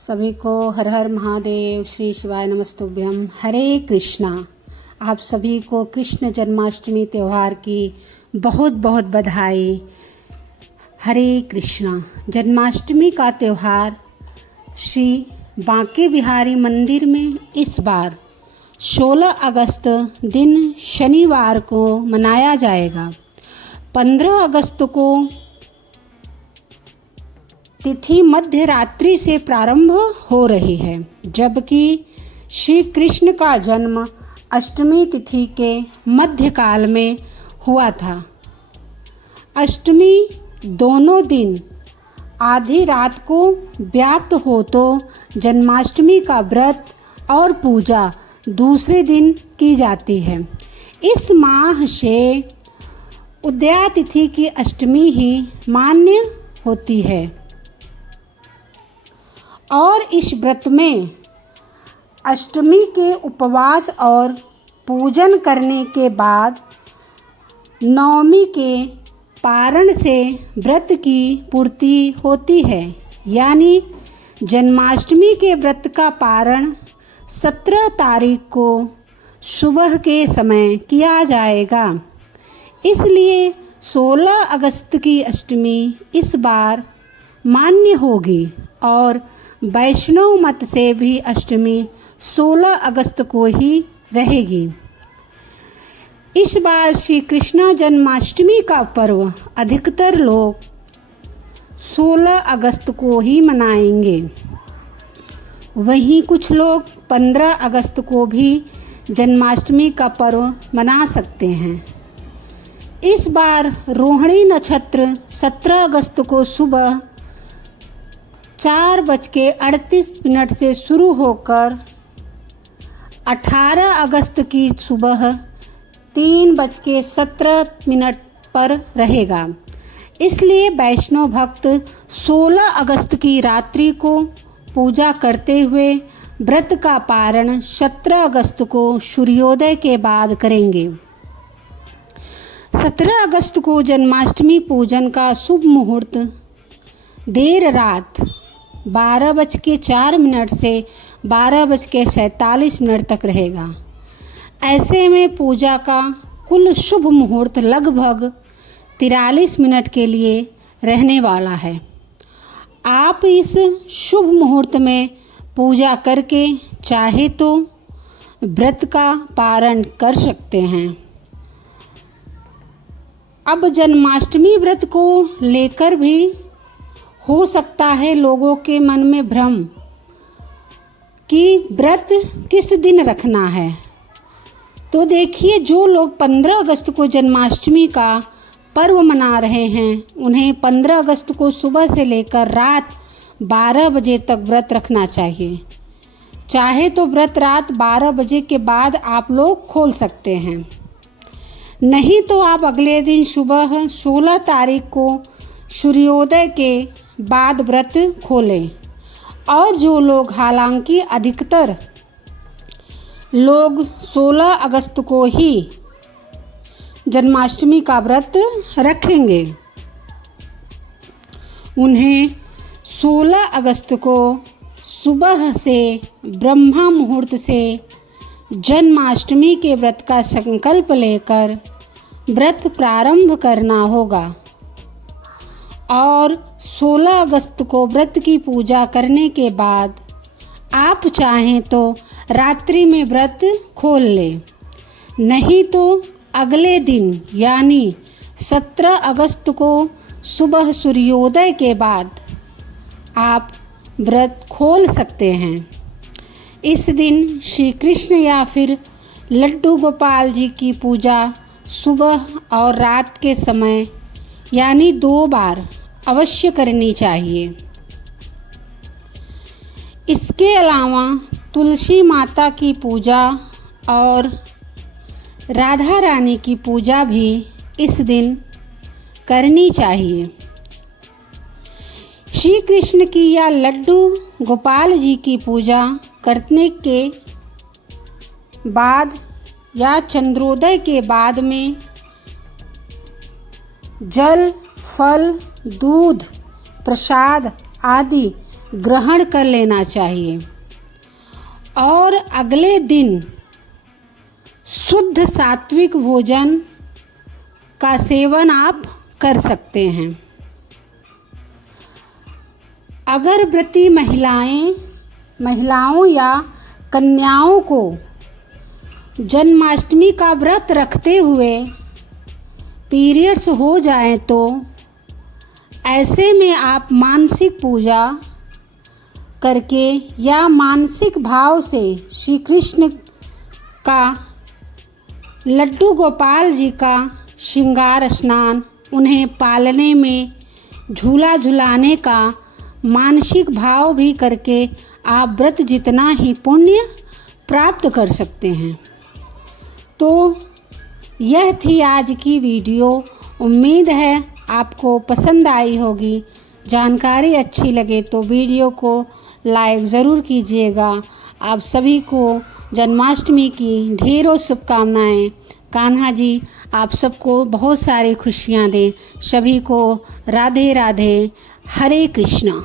सभी को हर हर महादेव, श्री शिवाय नमस्तुभ्यम। हरे कृष्णा। आप सभी को कृष्ण जन्माष्टमी त्यौहार की बहुत बहुत बधाई। हरे कृष्णा। जन्माष्टमी का त्यौहार श्री बांके बिहारी मंदिर में इस बार 16 अगस्त दिन शनिवार को मनाया जाएगा। 15 अगस्त को तिथि मध्य रात्रि से प्रारंभ हो रही है, जबकि श्री कृष्ण का जन्म अष्टमी तिथि के मध्यकाल में हुआ था। अष्टमी दोनों दिन आधी रात को व्याप्त हो तो जन्माष्टमी का व्रत और पूजा दूसरे दिन की जाती है। इस माह से उदया तिथि की अष्टमी ही मान्य होती है और इस व्रत में अष्टमी के उपवास और पूजन करने के बाद नवमी के पारण से व्रत की पूर्ति होती है। यानी जन्माष्टमी के व्रत का पारण 17 तारीख को सुबह के समय किया जाएगा। इसलिए 16 अगस्त की अष्टमी इस बार मान्य होगी और वैष्णव मत से भी अष्टमी 16 अगस्त को ही रहेगी। इस बार श्री कृष्ण जन्माष्टमी का पर्व अधिकतर लोग 16 अगस्त को ही मनाएंगे। वहीं कुछ लोग 15 अगस्त को भी जन्माष्टमी का पर्व मना सकते हैं। इस बार रोहिणी नक्षत्र 17 अगस्त को सुबह 4:38 से शुरू होकर 18 अगस्त की सुबह 3:17 पर रहेगा। इसलिए वैष्णव भक्त 16 अगस्त की रात्रि को पूजा करते हुए व्रत का पारण 17 अगस्त को सूर्योदय के बाद करेंगे। 17 अगस्त को जन्माष्टमी पूजन का शुभ मुहूर्त देर रात 12:04 से 12:47 तक रहेगा। ऐसे में पूजा का कुल शुभ मुहूर्त लगभग 43 मिनट के लिए रहने वाला है। आप इस शुभ मुहूर्त में पूजा करके चाहे तो व्रत का पारण कर सकते हैं। अब जन्माष्टमी व्रत को लेकर भी हो सकता है लोगों के मन में भ्रम कि व्रत किस दिन रखना है। तो देखिए, जो लोग 15 अगस्त को जन्माष्टमी का पर्व मना रहे हैं, उन्हें 15 अगस्त को सुबह से लेकर रात 12 बजे तक व्रत रखना चाहिए। चाहे तो व्रत रात 12 बजे के बाद आप लोग खोल सकते हैं, नहीं तो आप अगले दिन सुबह 16 तारीख को सूर्योदय के बाद व्रत खोलें। और जो लोग, हालांकि अधिकतर लोग 16 अगस्त को ही जन्माष्टमी का व्रत रखेंगे, उन्हें 16 अगस्त को सुबह से ब्रह्मा मुहूर्त से जन्माष्टमी के व्रत का संकल्प लेकर व्रत प्रारंभ करना होगा और 16 अगस्त को व्रत की पूजा करने के बाद आप चाहें तो रात्रि में व्रत खोल लें, नहीं तो अगले दिन यानी 17 अगस्त को सुबह सूर्योदय के बाद आप व्रत खोल सकते हैं। इस दिन श्री कृष्ण या फिर लड्डू गोपाल जी की पूजा सुबह और रात के समय यानी 2 बार अवश्य करनी चाहिए। इसके अलावा तुलसी माता की पूजा और राधा रानी की पूजा भी इस दिन करनी चाहिए। श्री कृष्ण की या लड्डू गोपाल जी की पूजा करने के बाद या चंद्रोदय के बाद में जल, फल, दूध, प्रसाद आदि ग्रहण कर लेना चाहिए और अगले दिन शुद्ध सात्विक भोजन का सेवन आप कर सकते हैं। अगर व्रती महिलाओं या कन्याओं को जन्माष्टमी का व्रत रखते हुए पीरियड्स हो जाएं तो ऐसे में आप मानसिक पूजा करके या मानसिक भाव से श्री कृष्ण का लड्डू गोपाल जी का श्रृंगार स्नान, उन्हें पालने में झूला झुलाने का मानसिक भाव भी करके आप व्रत जितना ही पुण्य प्राप्त कर सकते हैं। तो यह थी आज की वीडियो। उम्मीद है आपको पसंद आई होगी। जानकारी अच्छी लगे तो वीडियो को लाइक ज़रूर कीजिएगा। आप सभी को जन्माष्टमी की ढेरों शुभकामनाएं। कान्हा जी आप सबको बहुत सारी खुशियां दें। सभी को राधे राधे, हरे कृष्णा।